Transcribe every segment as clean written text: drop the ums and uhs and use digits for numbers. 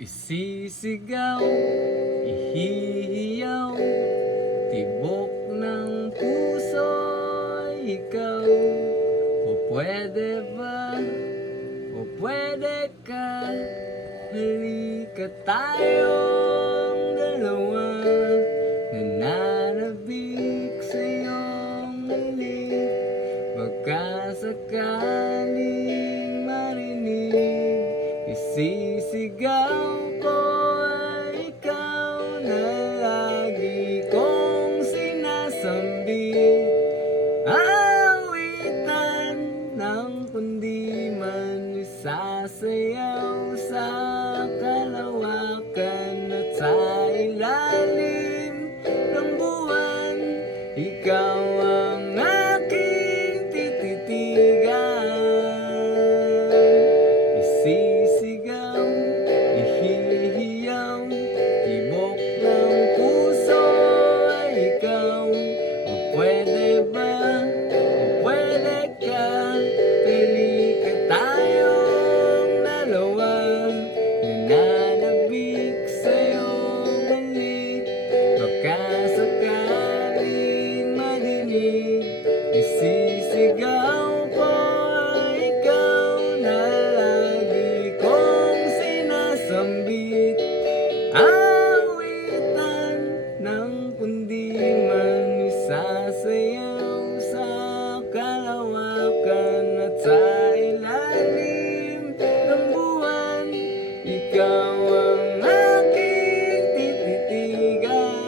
Isisigaw, ihihiyaw, tibok ng puso'y ikaw. O pwede ba, o pwede ka, halika tayong dalawa. Nananabik sa iyong halik, baka sakaling marinig. Isisigaw ko ay ikaw na lagi kong sinasambit. Awitan ng kundi man isasayaw sa kalawakan at sa ilalim ng buwan. Ikaw ang aking tititigan. Isisigaw, ihihiyaw, tibok ng puso ay ikaw. O pwede ba, o pwede ka, halika tayong dalawa. Nananabik sa iyong halik, baka sakaling madinig. Isisigaw ko ay ikaw na lagi kong sinasambit. Awitan ng kundi man isasayaw sa kalawakan at sa ilalim ng buwan. Ikaw ang aking tititigan.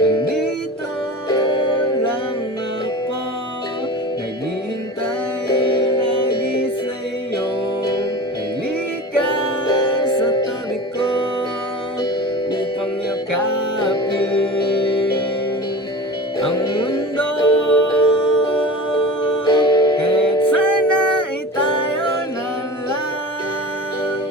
Nandito lang ako, naghihintay lagi sa iyo. Halika sa tabi ko upang yakapin ang mundo. Kahit sana ay tayo na lang,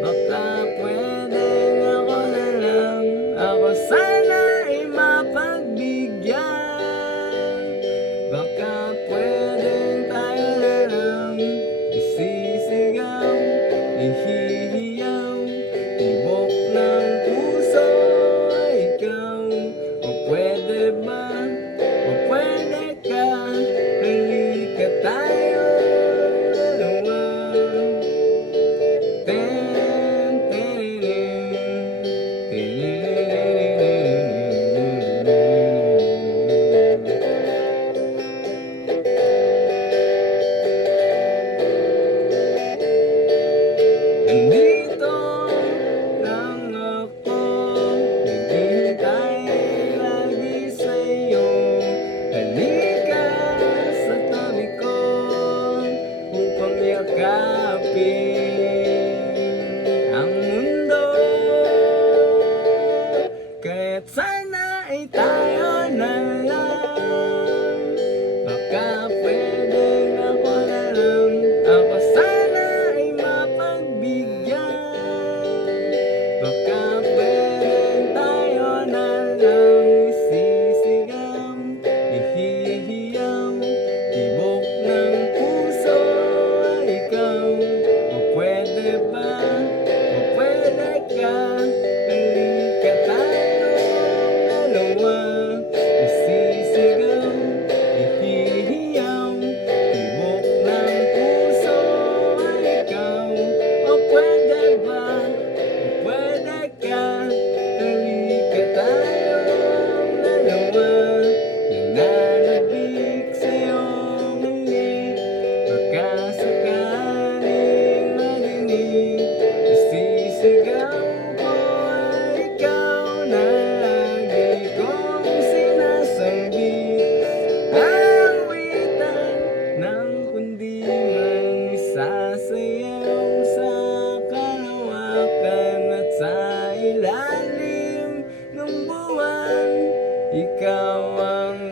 baka pwedeng ako na lang. Ako sana ay mapagbigyan, baka pwedeng tayo na lang. Isisigaw, ihihiyaw, tibok ng puso ay ikaw. O pwede ba, o pwede ka, halika tayo dalawa. Ten, nandito lang ako, naghihintay lagi sa iyo. Halika sa tabi ko upang yakapin ang mundo. Kahit sana ay tayo na lang, baka pwedeng ako na lang. Ako sana ay mapagbigyan, baka pwedeng tayo na lang. Isisigaw, ihihiyaw, tibok ng puso ay ikaw. O pwede ba, o pwede ka, halika tayong dalawa. Isisigaw, ihihiyaw, tibok ng puso ay ikaw. O pwede ba, o pwede ka, halika tayong dalawa. Nananabik sa iyong halik, baka sakaling marinig. Isisigaw ko ay ikaw na lagi kong sinasambit. Awitan ng kundi man isasayaw sa kalawakan at sa ilalim ng buwan. Ikaw ang